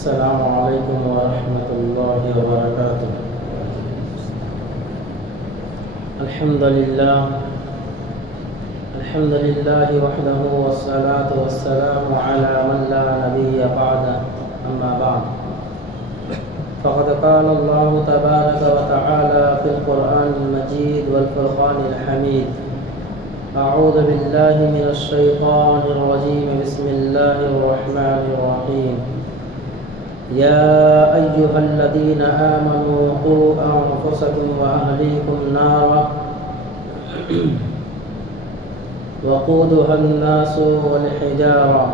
السلام علیکم ورحمۃ اللہ وبرکاتہ۔ الحمد للہ وحدہ والصلاة والسلام علی من لا نبی بعدہ، اما بعد فقد قال اللہ تبارک وتعالی فی القرآن المجید والفرقان الحمید۔ اعوذ باللہ من الشیطان الرجیم، بسم اللہ الرحمن الرحیم۔ يا أيها الذين آمنوا قوا أنفسكم وأهليكم نارا وقودها الناس والحجارة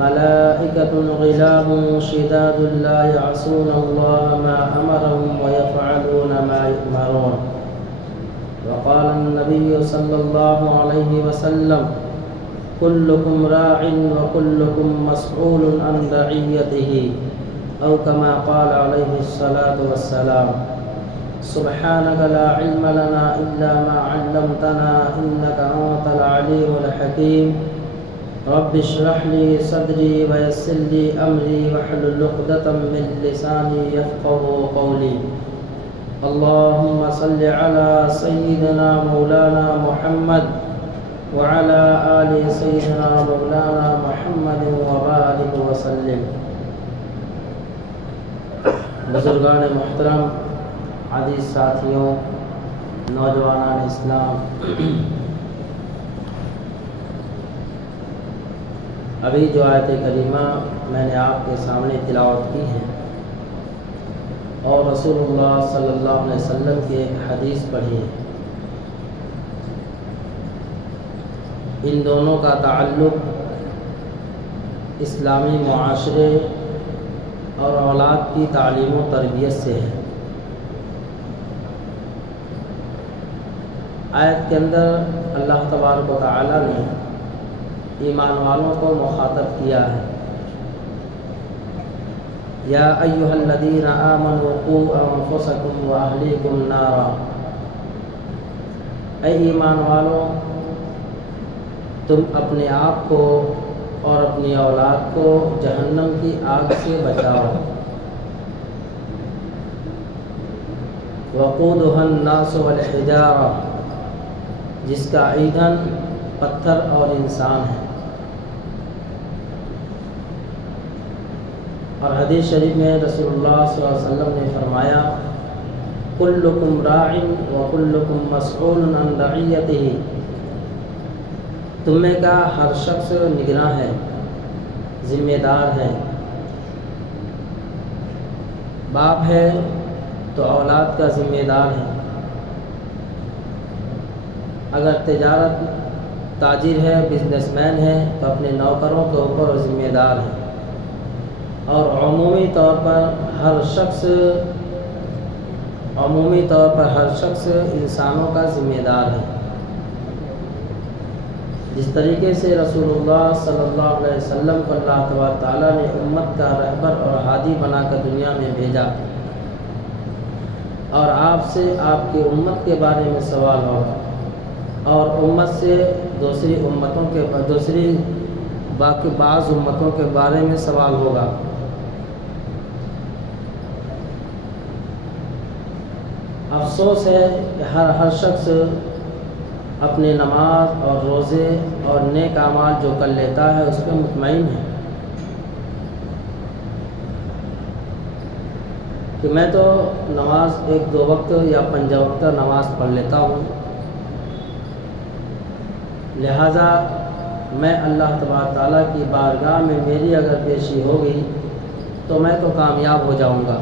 ملائكة غلاظ شداد لا يعصون الله ما أمرهم ويفعلون ما يؤمرون۔ وقال النبي صلى الله عليه وسلم: كلكم راع وكلكم مسؤول عن رعيته، أو كما قال عليه الصلاة والسلام۔ سبحانك لا علم لنا إلا ما علمتنا إنك أنت العليم الحكيم۔ رب اشرح لي صدري ويسر لي أمري واحلل عقدة من لساني يفقهوا قولي۔ اللهم صل على سيدنا مولانا محمد وعلى آل سيدنا مولانا محمد وبارك وسلم۔ بزرگان محترم، عزیز ساتھیوں، نوجوانان اسلام، ابھی جو آیت کریمہ میں نے آپ کے سامنے تلاوت کی ہے اور رسول اللہ صلی اللہ علیہ وسلم کی ایک حدیث پڑھی ہے، ان دونوں کا تعلق اسلامی معاشرے اور اولاد کی تعلیم و تربیت سے ہے۔ آیت کے اندر اللہ تبارک و تعالی نے ایمان والوں کو مخاطب کیا ہے، یا ایھا الذین آمنوا قوا انفسکم واہلیکم نارا، اے ایمان والوں، تم اپنے آپ کو اور اپنی اولاد کو جہنم کی آگ سے بچاؤ۔ وقودها الناس والحجارہ، جس کا ایندھن پتھر اور انسان ہے۔ اور حدیث شریف میں رسول اللہ صلی اللہ علیہ وسلم نے فرمایا: کلکم راع وکلکم مسؤول عن رعیتہ، تم میں کا ہر شخص نگراں ہے، ذمہ دار ہے۔ باپ ہے تو اولاد کا ذمہ دار ہے، اگر تاجر ہے، بزنس مین ہے تو اپنے نوکروں کے اوپر ذمہ دار ہے، اور عمومی طور پر ہر شخص انسانوں کا ذمہ دار ہے۔ جس طریقے سے رسول اللہ صلی اللہ علیہ وسلم کو اللہ تبارک تعالیٰ نے امت کا رہبر اور ہادی بنا کر دنیا میں بھیجا، اور آپ سے آپ کی امت کے بارے میں سوال ہوگا، اور امت سے باقی بعض امتوں کے بارے میں سوال ہوگا۔ افسوس ہے کہ ہر شخص اپنے نماز اور روزے اور نیک اعمال جو کر لیتا ہے اس پہ مطمئن ہے کہ میں تو نماز 1-2 وقت یا 5 وقت نماز پڑھ لیتا ہوں، لہٰذا میں اللہ تبارک تعالیٰ کی بارگاہ میں میری اگر پیشی ہوگی تو میں تو کامیاب ہو جاؤں گا۔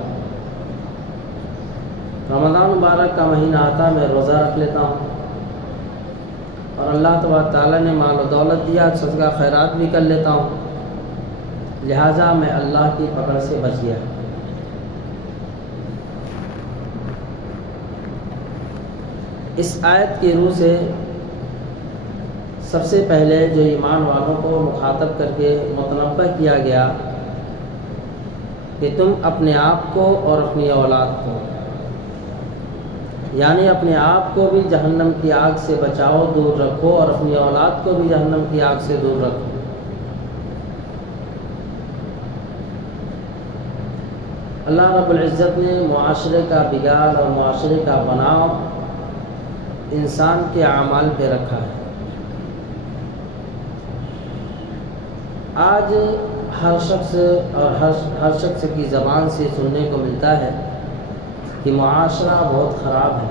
رمضان مبارک کا مہینہ آتا میں روزہ رکھ لیتا ہوں، اور اللہ تبارک تعالیٰ نے مال و دولت دیا، صدقہ خیرات بھی کر لیتا ہوں، لہٰذا میں اللہ کی پکڑ سے بچ گیا۔ اس آیت کی روح سے سب سے پہلے جو ایمان والوں کو مخاطب کر کے متنبہ کیا گیا کہ تم اپنے آپ کو اور اپنی اولاد کو، یعنی اپنے آپ کو بھی جہنم کی آگ سے بچاؤ، دور رکھو، اور اپنی اولاد کو بھی جہنم کی آگ سے دور رکھو۔ اللہ رب العزت نے معاشرے کا بگاڑ اور معاشرے کا بناؤ انسان کے اعمال پہ رکھا ہے۔ آج ہر شخص کی زبان سے سننے کو ملتا ہے کہ معاشرہ بہت خراب ہے۔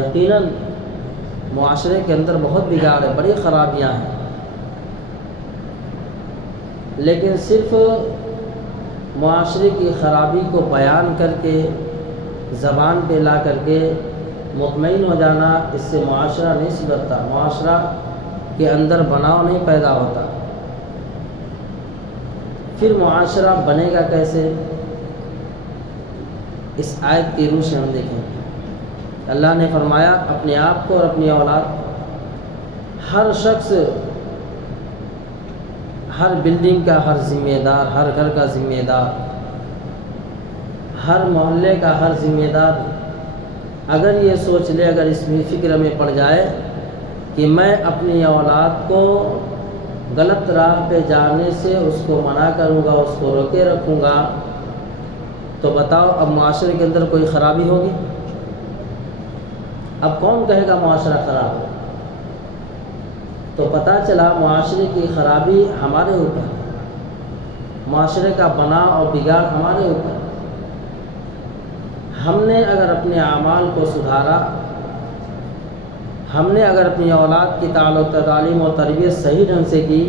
یقیناً معاشرے کے اندر بہت بگاڑ ہے، بڑی خرابیاں ہیں، لیکن صرف معاشرے کی خرابی کو بیان کر کے زبان پہ لا کر کے مطمئن ہو جانا، اس سے معاشرہ نہیں سدھرتا، معاشرہ کے اندر بناؤ نہیں پیدا ہوتا۔ پھر معاشرہ بنے گا کیسے؟ اس آیت کی روح سے ہم دیکھیں۔ اللہ نے فرمایا اپنے آپ کو اور اپنی اولاد، ہر شخص، ہر بلڈنگ کا ہر ذمہ دار، ہر گھر کا ذمہ دار، ہر محلے کا ہر ذمہ دار اگر یہ سوچ لے، اگر اس میں فکر میں پڑ جائے کہ میں اپنی اولاد کو غلط راہ پہ جانے سے اس کو منع کروں گا، اس کو روکے رکھوں گا، تو بتاؤ اب معاشرے کے اندر کوئی خرابی ہوگی؟ اب کون کہے گا معاشرہ خراب ہے؟ تو پتہ چلا معاشرے کی خرابی ہمارے اوپر، معاشرے کا بناؤ اور بگاڑ ہمارے اوپر۔ ہم نے اگر اپنے اعمال کو سدھارا، ہم نے اگر اپنی اولاد کی تعلیم و تربیت صحیح ڈھنگ سے کی،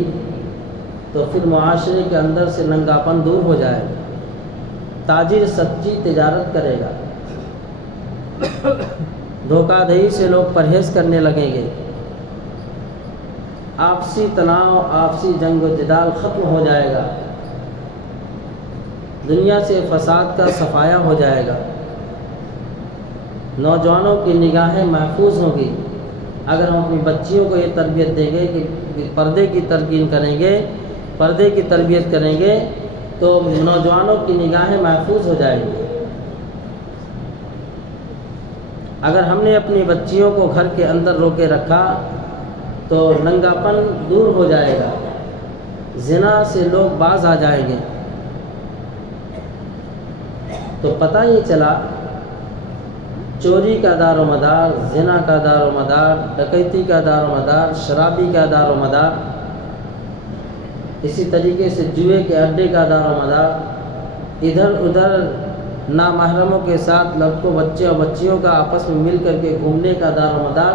تو پھر معاشرے کے اندر سے ننگاپن دور ہو جائے گا، تاجر سچی تجارت کرے گا، دھوکہ دہی سے لوگ پرہیز کرنے لگیں گے، آپسی تناؤ، آپسی جنگ و جدال ختم ہو جائے گا، دنیا سے فساد کا صفایا ہو جائے گا، نوجوانوں کی نگاہیں محفوظ ہوں گی۔ اگر ہم اپنی بچیوں کو یہ تربیت دیں گے کہ پردے کی تلقین کریں گے، پردے کی تربیت کریں گے، تو نوجوانوں کی نگاہیں محفوظ ہو جائیں گی۔ اگر ہم نے اپنی بچیوں کو گھر کے اندر روکے رکھا تو ننگاپن دور ہو جائے گا، زنا سے لوگ باز آ جائیں گے۔ تو پتہ یہ چلا چوری کا دار و مدار، زنا کا دار و مدار، ڈکیتی کا دار و مدار، شرابی کا دار و مدار، اسی طریقے سے جوئے کے اڈے کا دار و مدار، ادھر ادھر نامحرموں کے ساتھ لڑکوں، بچے اور بچیوں کا آپس میں مل کر کے گھومنے کا دار و مدار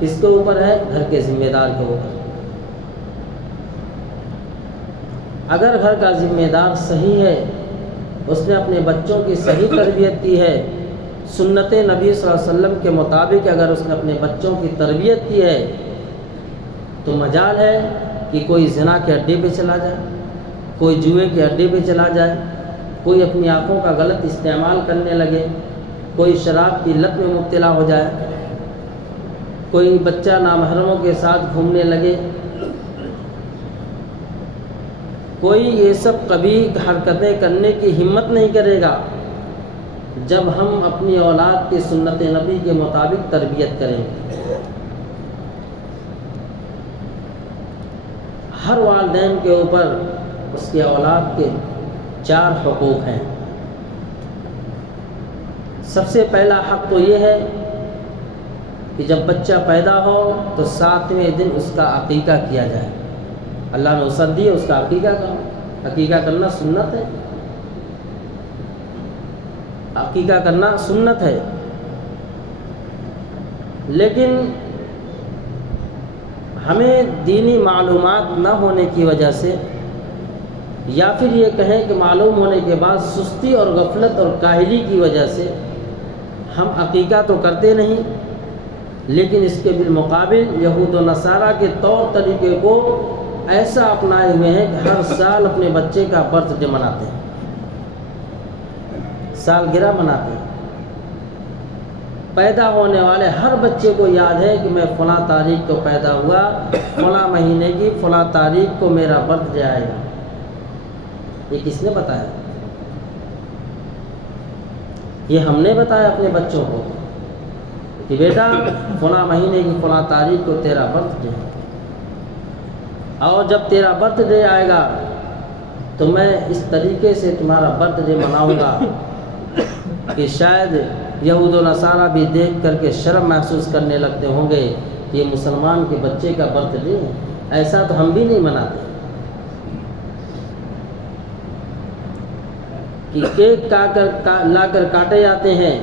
کس کے اوپر ہے؟ گھر کے ذمہ دار کے اوپر۔ اگر گھر کا ذمہ دار صحیح ہے، اس نے اپنے بچوں کی صحیح تربیت کی ہے، سنت نبی صلی اللہ علیہ وسلم کے مطابق اگر اس نے اپنے بچوں کی تربیت کی ہے، تو مجال ہے کہ کوئی زنا کے اڈے پہ چلا جائے، کوئی جوئے کے اڈے پہ چلا جائے، کوئی اپنی آنکھوں کا غلط استعمال کرنے لگے، کوئی شراب کی لت میں مبتلا ہو جائے، کوئی بچہ نامحرموں کے ساتھ گھومنے لگے، کوئی یہ سب کبھی حرکتیں کرنے کی ہمت نہیں کرے گا جب ہم اپنی اولاد کی سنت نبی کے مطابق تربیت کریں گے۔ ہر والدین کے اوپر اس کے اولاد کے 4 حقوق ہیں۔ سب سے پہلا حق تو یہ ہے کہ جب بچہ پیدا ہو تو 7ویں دن اس کا عقیقہ کیا جائے۔ اللہ نے وصیت دی ہے اس کا عقیقہ کرو، عقیقہ کرنا سنت ہے، عقیقہ کرنا سنت ہے۔ لیکن ہمیں دینی معلومات نہ ہونے کی وجہ سے، یا پھر یہ کہیں کہ معلوم ہونے کے بعد سستی اور غفلت اور کاہلی کی وجہ سے ہم عقیقہ تو کرتے نہیں، لیکن اس کے بالمقابل یہود و نصارہ کے طور طریقے کو ایسا اپنائے ہوئے ہیں کہ ہر سال اپنے بچے کا برتھ ڈے مناتے ہیں، سالگرہ مناتے ہیں۔ پیدا ہونے والے ہر بچے کو یاد ہے کہ میں فلاں تاریخ کو پیدا ہوا، فلاں مہینے کی فلاں تاریخ کو میرا برتھ ڈے آئے گا۔ یہ کس نے بتایا؟ یہ ہم نے بتایا اپنے بچوں کو کہ بیٹا فلاں مہینے کی فلاں تاریخ کو تیرا برتھ ڈے ہے، اور جب تیرا برتھ ڈے آئے گا تو میں اس طریقے سے تمہارا برتھ ڈے مناؤں گا کہ شاید یہود و نصارہ بھی دیکھ کر کے شرم محسوس کرنے لگتے ہوں گے کہ یہ مسلمان کے بچے کا برتھ ڈے ہے، ایسا تو ہم بھی نہیں مناتے کہ کیک لا کر کاٹے جاتے ہیں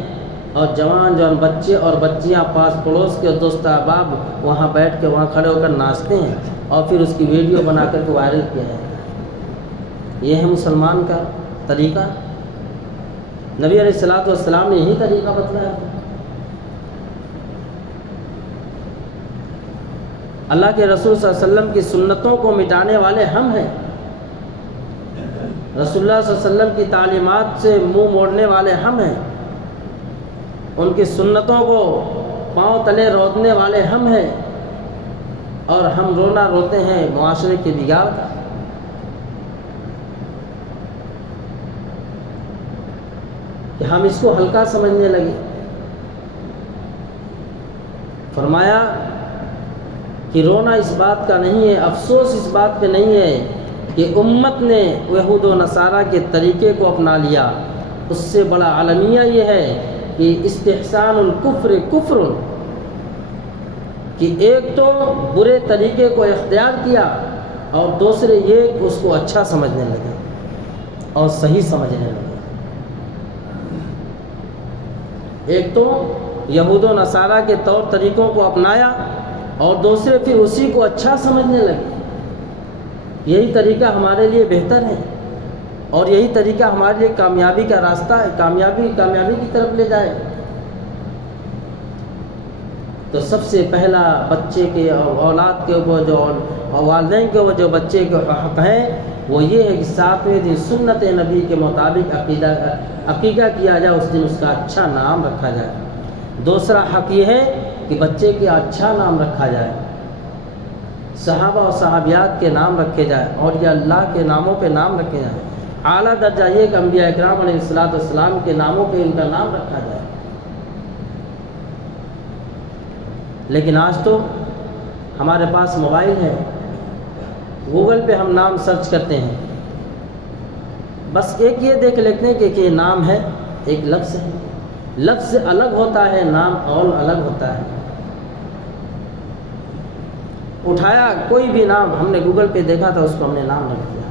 اور جوان بچے اور بچیاں پاس پڑوس کے دوست احباب وہاں بیٹھ کے وہاں کھڑے ہو کر ناچتے ہیں اور پھر اس کی ویڈیو بنا کر کے وائرل کیا ہے۔ یہ ہے مسلمان کا طریقہ؟ نبی علیہ الصلوۃ والسلام نے یہی طریقہ بتلایا۔ اللہ کے رسول صلی اللہ علیہ وسلم کی سنتوں کو مٹانے والے ہم ہیں، رسول اللہ صلی اللہ علیہ وسلم کی تعلیمات سے منہ موڑنے والے ہم ہیں، ان کی سنتوں کو پاؤں تلے رودنے والے ہم ہیں، اور ہم رونا روتے ہیں معاشرے کے بگاڑ کا۔ کہ ہم اس کو ہلکا سمجھنے لگے۔ فرمایا کہ رونا اس بات کا نہیں ہے، افسوس اس بات پہ نہیں ہے کہ امت نے یہود و نصارہ کے طریقے کو اپنا لیا، اس سے بڑا عالمیہ یہ ہے کہ استحسان الکفر کفر، کہ ایک تو برے طریقے کو اختیار کیا اور دوسرے یہ کہ اس کو اچھا سمجھنے لگے اور صحیح سمجھنے لگے۔ ایک تو یہود و نصارہ کے طور طریقوں کو اپنایا اور دوسرے پھر اسی کو اچھا سمجھنے لگے۔ یہی طریقہ ہمارے لیے بہتر ہے اور یہی طریقہ ہمارے لیے کامیابی کا راستہ ہے، کامیابی کی طرف لے جائے۔ تو سب سے پہلا بچے کے اولاد کے اوپر جو والدین کے اوپر جو بچے کے حق ہیں وہ یہ ہے کہ 7ویں دن سنت نبی کے مطابق عقیقہ کیا جائے، اس دن اس کا اچھا نام رکھا جائے۔ دوسرا حق یہ ہے کہ بچے کے اچھا نام رکھا جائے، صحابہ اور صحابیات کے نام رکھے جائیں اور یہ اللہ کے ناموں پہ نام رکھے جائیں۔ اعلیٰ درجہ یہ کہ انبیاء اکرام علیہ السلام کے ناموں پہ ان کا نام رکھا جائے۔ لیکن آج تو ہمارے پاس موبائل ہے، گوگل پہ ہم نام سرچ کرتے ہیں، بس ایک یہ دیکھ لیتے ہیں کہ یہ نام ہے، ایک لفظ ہے، لفظ الگ ہوتا ہے، نام اور الگ ہوتا ہے۔ اٹھایا کوئی بھی نام ہم نے گوگل پہ دیکھا تھا، اس کو ہم نے نام رکھ دیا،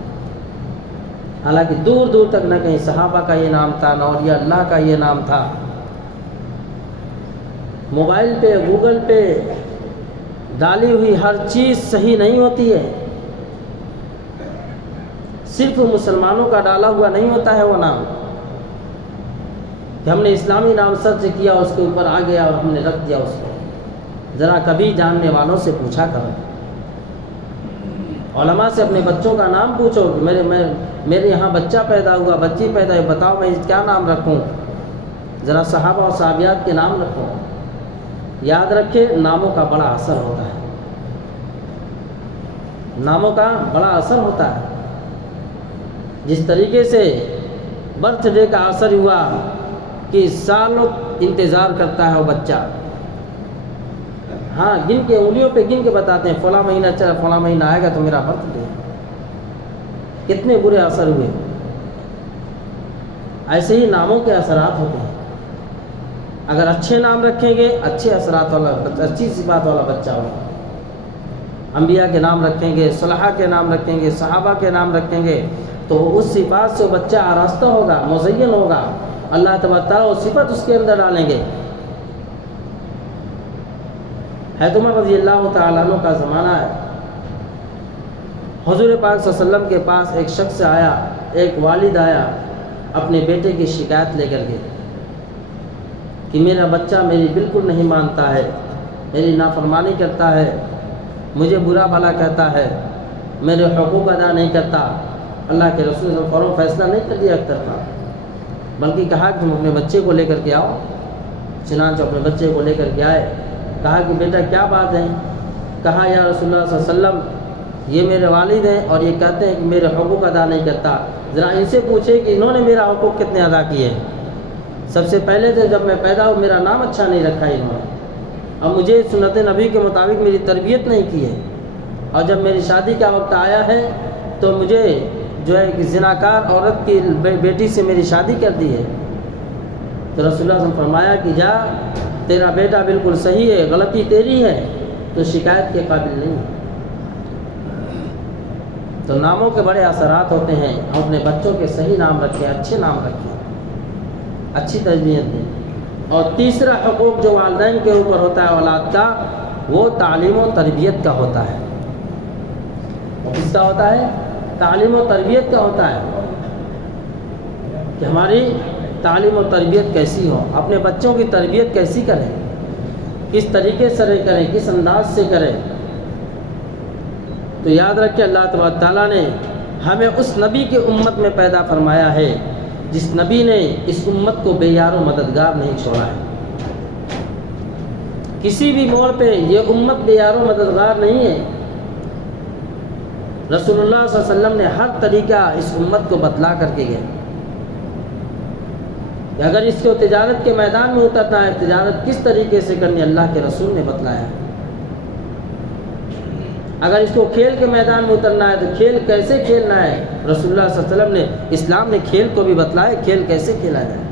حالانکہ دور دور تک نہ کہیں صحابہ کا یہ نام تھا نہ اولیاء اللہ کا یہ نام تھا۔ موبائل پہ گوگل پہ ڈالی ہوئی ہر چیز صحیح نہیں ہوتی ہے، صرف مسلمانوں کا ڈالا ہوا نہیں ہوتا ہے وہ نام، کہ ہم نے اسلامی نام سرچ کیا اس کے اوپر آ گیا اور ہم نے رکھ دیا اس کو۔ ذرا کبھی جاننے والوں سے پوچھا کرو، علماء سے اپنے بچوں کا نام پوچھو کہ میرے یہاں بچہ پیدا ہوا، بچی پیدا ہوئی، بتاؤ میں کیا نام رکھوں؟ ذرا صحابہ اور صحابیات کے نام رکھو۔ یاد رکھے ناموں کا بڑا اثر ہوتا ہے، ناموں کا بڑا اثر ہوتا ہے۔ جس طریقے سے برتھ ڈے کا اثر ہوا کہ سالوں انتظار کرتا ہے وہ بچہ، ہاں گن کے انگلیوں پہ گن کے بتاتے ہیں فلاں مہینہ چلا، فلاں مہینہ آئے گا تو میرا برتھ ڈے۔ کتنے برے اثر ہوئے۔ ایسے ہی ناموں کے اثرات ہوتے ہیں، اگر اچھے نام رکھیں گے اچھے اثرات والا، اچھی صفات والا بچہ ہوگا۔ انبیاء کے نام رکھیں گے، صلحاء کے نام رکھیں گے، صحابہ کے نام رکھیں گے تو اس صفات سے وہ بچہ آراستہ ہوگا، مزین ہوگا، اللہ تبارک تعالیٰ وہ صفت اس کے اندر ڈالیں گے۔ حضرت عمر رضی اللہ تعالیٰ عنہ کا زمانہ ہے، حضور پاک صلی اللہ علیہ وسلم کے پاس ایک شخص آیا، ایک والد آیا اپنے بیٹے کی شکایت لے کر کے کہ میرا بچہ میری بالکل نہیں مانتا ہے، میری نافرمانی کرتا ہے، مجھے برا بھلا کہتا ہے، میرے حقوق ادا نہیں کرتا۔ اللہ کے رسول صلی اللہ علیہ وسلم فیصلہ نہیں کر دیا ایک طرفہ، بلکہ کہا کہ تم اپنے بچے کو لے کر کے آؤ۔ چنانچہ اپنے بچے کو لے کر کے آئے، کہا کہ بیٹا کیا بات ہے؟ کہا یا رسول اللہ صلی اللہ علیہ وسلم یہ میرے والد ہیں اور یہ کہتے ہیں کہ میرے حقوق ادا نہیں کرتا، ذرا ان سے پوچھے کہ انہوں نے میرا حقوق کتنے ادا کیے۔ سب سے پہلے تو جب میں پیدا ہوں میرا نام اچھا نہیں رکھا انہوں نے، اور مجھے سنت نبی کے مطابق میری تربیت نہیں کی ہے، اور جب میری شادی کا وقت آیا ہے تو مجھے جو ہے کہ زناکار عورت کی بیٹی سے میری شادی کر دی ہے، تو رسول اللہ صلی اللہ علیہ وسلم فرمایا کہ جا، تیرا بیٹا بالکل صحیح ہے، غلطی تیری ہے، تو شکایت کے قابل نہیں ہے۔ تو ناموں کے بڑے اثرات ہوتے ہیں، ہم اپنے بچوں کے صحیح نام رکھیں، اچھے نام رکھیں، اچھی تربیت دیں۔ اور تیسرا حقوق جو والدین کے اوپر ہوتا ہے اولاد کا، وہ تعلیم و تربیت کا ہوتا ہے۔ کس کا ہوتا ہے؟ تعلیم و تربیت کا ہوتا ہے، کہ ہماری تعلیم و تربیت کیسی ہو، اپنے بچوں کی تربیت کیسی کریں، کس طریقے سے کریں، کس انداز سے کریں۔ تو یاد رکھیں اللہ تبارک تعالیٰ نے ہمیں اس نبی کی امت میں پیدا فرمایا ہے جس نبی نے اس امت کو بے یار و مددگار نہیں چھوڑا ہے۔ کسی بھی موڑ پہ یہ امت بے یار و مددگار نہیں ہے۔ رسول اللہ صلی اللہ علیہ وسلم نے ہر طریقہ اس امت کو بتلا کر کے گئے کہ اگر اس کو تجارت کے میدان میں اترنا ہے، تجارت کس طریقے سے کرنی، اللہ کے رسول نے بتلایا۔ اگر اس کو کھیل کے میدان میں اترنا ہے تو کھیل کیسے کھیلنا ہے، رسول اللہ صلی اللہ علیہ وسلم نے، اسلام نے کھیل کو بھی بتلایا کھیل کیسے کھیلا جائے۔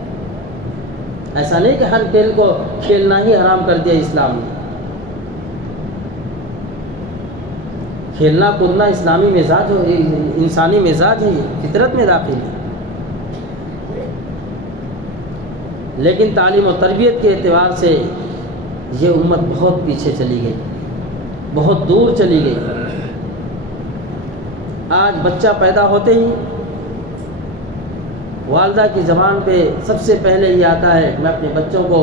ایسا نہیں کہ ہر کھیل کو کھیلنا ہی حرام کر دیا اسلام نے۔ کھیلنا کودنا اسلامی مزاج ہو، انسانی مزاج ہے، یہ فطرت میں داخل ہے۔ لیکن تعلیم و تربیت کے اعتبار سے یہ امت بہت پیچھے چلی گئی، بہت دور چلی گئی۔ آج بچہ پیدا ہوتے ہی والدہ کی زبان پہ سب سے پہلے یہ آتا ہے میں اپنے بچوں کو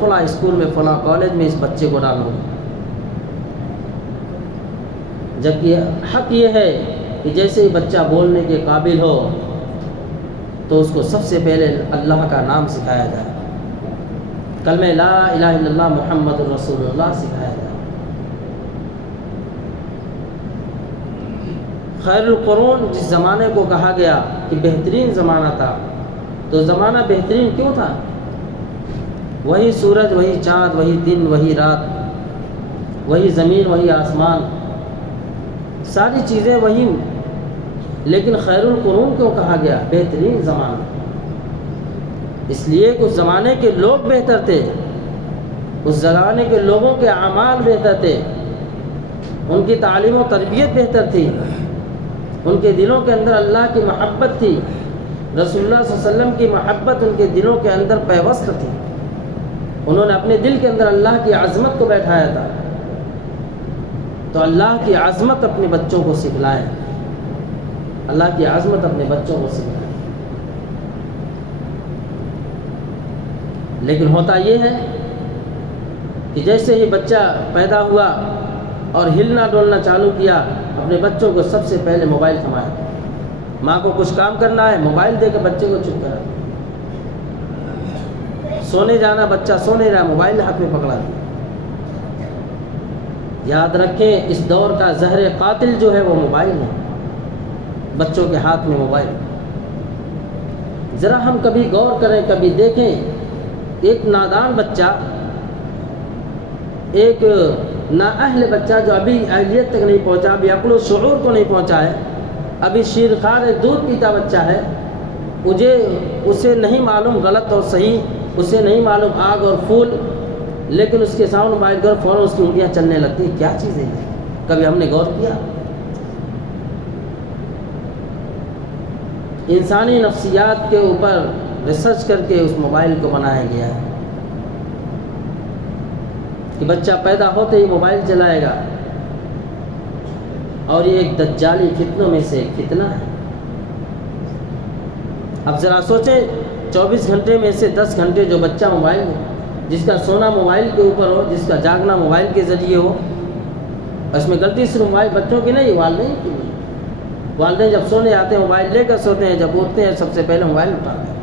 فلاں اسکول میں فلاں کالج میں اس بچے کو ڈالوں، جبکہ حق یہ ہے کہ جیسے ہی بچہ بولنے کے قابل ہو تو اس کو سب سے پہلے اللہ کا نام سکھایا جائے، کلمہ لا الہ الا اللہ محمد رسول اللہ سکھایا جائے۔ خیر القرون جس زمانے کو کہا گیا کہ بہترین زمانہ تھا، تو زمانہ بہترین کیوں تھا؟ وہی سورج، وہی چاند، وہی دن، وہی رات، وہی زمین، وہی آسمان، ساری چیزیں وہی، لیکن خیر القرون کیوں کہا گیا بہترین زمانہ؟ اس لیے کہ اس زمانے کے لوگ بہتر تھے، اس زمانے کے لوگوں کے اعمال بہتر تھے، ان کی تعلیم و تربیت بہتر تھی، ان کے دلوں کے اندر اللہ کی محبت تھی، رسول اللہ صلی اللہ علیہ وسلم کی محبت ان کے دلوں کے اندر پیوست تھی۔ انہوں نے اپنے دل کے اندر اللہ کی عظمت کو بیٹھایا تھا۔ تو اللہ کی عظمت اپنے بچوں کو سکھلائیں، اللہ کی عظمت اپنے بچوں کو سکھلائیں۔ لیکن ہوتا یہ ہے کہ جیسے ہی بچہ پیدا ہوا اور ہلنا ڈولنا چالو کیا، اپنے بچوں کو سب سے پہلے موبائل تھمایا۔ ماں کو کچھ کام کرنا ہے، موبائل دے کے بچے کو چپ کرا، سونے جانا، بچہ سو نہیں رہا، موبائل ہاتھ میں پکڑا دیا۔ یاد رکھیں اس دور کا زہر قاتل جو ہے وہ موبائل ہے، بچوں کے ہاتھ میں موبائل۔ ذرا ہم کبھی غور کریں، کبھی دیکھیں، ایک نادان بچہ، ایک نااہل بچہ جو ابھی اہلیت تک نہیں پہنچا، ابھی عقل و شعور کو نہیں پہنچا ہے، ابھی شیرخوار دودھ پیتا بچہ ہے، اسے نہیں معلوم غلط اور صحیح، اسے نہیں معلوم آگ اور پھول، لیکن اس کے سامنے موبائل کر فوراً اس کی انگلیاں چلنے لگتی ہیں۔ کیا چیز ہے یہ؟ کبھی ہم نے غور کیا؟ انسانی نفسیات کے اوپر ریسرچ کر کے اس موبائل کو بنایا گیا ہے کہ بچہ پیدا ہوتے ہی موبائل چلائے گا، اور یہ ایک دجالی فتنوں میں سے ایک فتنہ ہے۔ اب ذرا سوچیں، 24 گھنٹے میں سے 10 گھنٹے جو بچہ موبائل میں، جس کا سونا موبائل کے اوپر ہو، جس کا جاگنا موبائل کے ذریعے ہو، اس میں غلطی صرف موبائل بچوں کی نہیں، والدین کی نہیں۔ والدین جب سونے آتے ہیں موبائل لے کر سوتے ہیں، جب اٹھتے ہیں سب سے پہلے موبائل اٹھاتے ہیں۔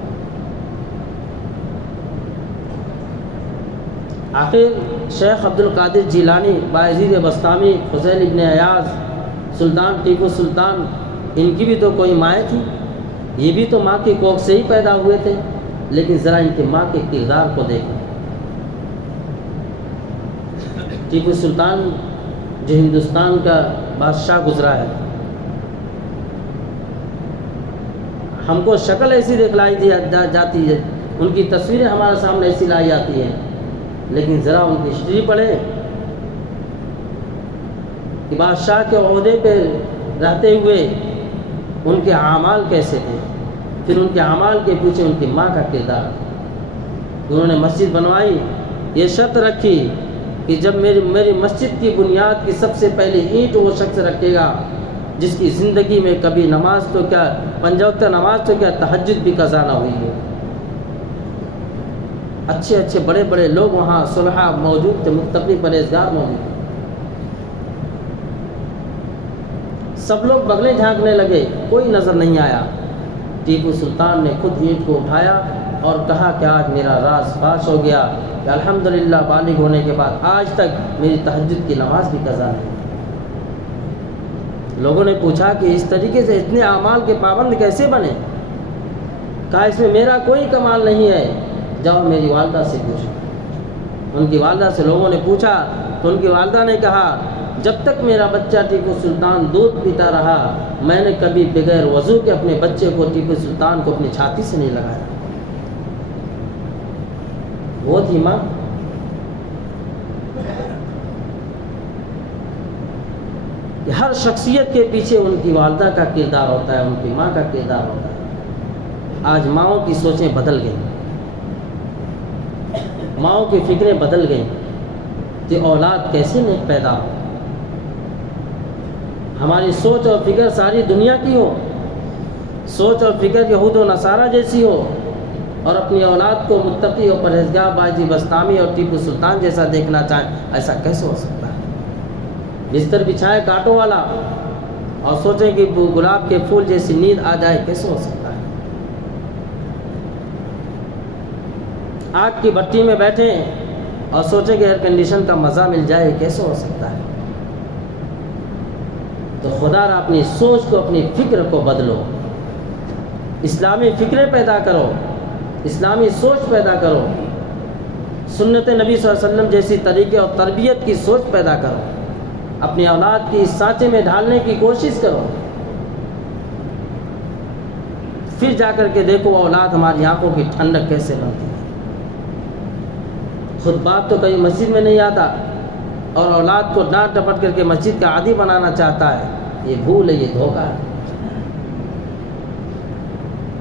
آخر شیخ عبد القادر جیلانی، بایزید بستامی، فضیل ابن ایاز، سلطان ٹیپو سلطان، ان کی بھی تو کوئی مائیں تھی، یہ بھی تو ماں کی کوکھ سے ہی پیدا ہوئے تھے، لیکن ذرا ان کی ماں کے کردار کو دیکھیں۔ ٹیپو سلطان جو ہندوستان کا بادشاہ گزرا ہے، ہم کو شکل ایسی دکھلائی جاتی ہے، ان کی تصویریں ہمارے سامنے ایسی لائی جاتی ہیں، لیکن ذرا ان کی ہسٹری پڑھیں کہ بادشاہ کے عہدے پہ رہتے ہوئے ان کے اعمال کیسے تھے، پھر ان کے اعمال کے پیچھے ان کی ماں کا کردار۔ انہوں نے مسجد بنوائی، یہ شرط رکھی کہ جب میری مسجد کی بنیاد کی سب سے پہلی اینٹ وہ شخص رکھے گا جس کی زندگی میں کبھی نماز تو کیا 5 وقت نماز تو کیا تہجد بھی قضا نہ ہوئی ہے۔ اچھے اچھے بڑے بڑے لوگ وہاں صلحاء موجود تھے، متقی پرہیزگار موجود تھے، سب لوگ بغلیں جھانکنے لگے، کوئی نظر نہیں آیا۔ ٹیپو سلطان نے خود اینٹ کو اٹھایا اور کہا کہ آج میرا راز فاش ہو گیا کہ الحمدللہ بالغ ہونے کے بعد آج تک میری تہجد کی نماز بھی قضا نہیں۔ لوگوں نے پوچھا کہ اس طریقے سے اتنے اعمال کے پابند کیسے بنے؟ کہا اس میں میرا کوئی کمال نہیں ہے، جاؤ میری والدہ سے پوچھو۔ ان کی والدہ سے لوگوں نے پوچھا تو ان کی والدہ نے کہا جب تک میرا بچہ ٹیپو سلطان دودھ پیتا رہا میں نے کبھی بغیر وضو کے اپنے بچے کو ٹیپو سلطان کو اپنی چھاتی سے نہیں لگایا۔ وہ تھی ماں۔ ہر شخصیت کے پیچھے ان کی والدہ کا کردار ہوتا ہے، ان کی ماں کا کردار ہوتا ہے۔ آج ماؤں کی سوچیں بدل گئیں، ماؤں کی فکریں بدل گئیں کہ اولاد کیسے نیک پیدا ہو۔ ہماری سوچ اور فکر ساری دنیا کی ہو، سوچ اور فکر یہود و نصارہ جیسی ہو، اور اپنی اولاد کو متقی اور پرہیزگار باجی بستامی اور ٹیپو سلطان جیسا دیکھنا چاہیں، ایسا کیسے ہو سکتا ہے؟ بستر بچھائے کانٹوں والا اور سوچیں کہ گلاب کے پھول جیسی نیند آ جائے، کیسے ہو سکتا ہے؟ آگ کی بھٹی میں بیٹھیں اور سوچیں کہ ایئر کنڈیشن کا مزہ مل جائے، کیسے ہو سکتا ہے؟ تو خدا را اپنی سوچ کو، اپنی فکر کو بدلو، اسلامی فکریں پیدا کرو، اسلامی سوچ پیدا کرو، سنت نبی صلی اللہ علیہ وسلم جیسی طریقے اور تربیت کی سوچ پیدا کرو، اپنی اولاد کی اس سانچے میں ڈھالنے کی کوشش کرو، پھر جا کر کے دیکھو اولاد ہماری آنکھوں کی ٹھنڈک کیسے بنتی ہے۔ خود باپ تو کہیں مسجد میں نہیں آتا اور اولاد کو ڈانٹ ڈپٹ کر کے مسجد کا عادی بنانا چاہتا ہے، یہ بھول ہے، یہ دھوکہ ہے۔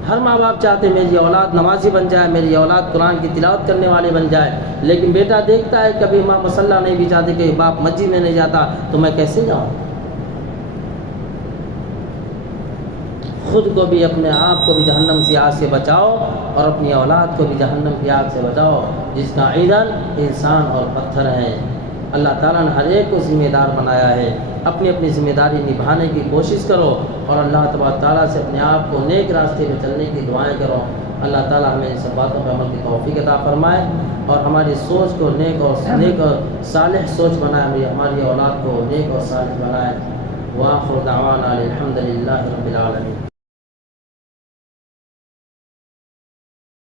ہر ماں باپ چاہتے ہیں میری اولاد نمازی بن جائے، میری اولاد قرآن کی تلاوت کرنے والے بن جائے، لیکن بیٹا دیکھتا ہے کبھی ماں مصلی نہیں بچھاتی، کہ باپ مسجد میں نہیں جاتا، تو میں کیسے جاؤں؟ خود کو بھی اپنے آپ کو بھی جہنم کی آگ سے بچاؤ اور اپنی اولاد کو بھی جہنم کی آگ سے بچاؤ جس کا ایندھن انسان اور پتھر ہے۔ اللہ تعالیٰ نے ہر ایک کو ذمہ دار بنایا ہے، اپنی اپنی ذمہ داری نبھانے کی کوشش کرو اور اللہ تبارک تعالیٰ سے اپنے آپ کو نیک راستے میں چلنے کی دعائیں کرو۔ اللہ تعالیٰ ہمیں ان سب باتوں پر عمل کی توفیق عطا فرمائے اور ہماری سوچ کو نیک اور صالح سوچ بنائے، ہماری اولاد کو نیک اور صالح بنائے۔ وآخر دعوانا الحمد للہ رب العالمین۔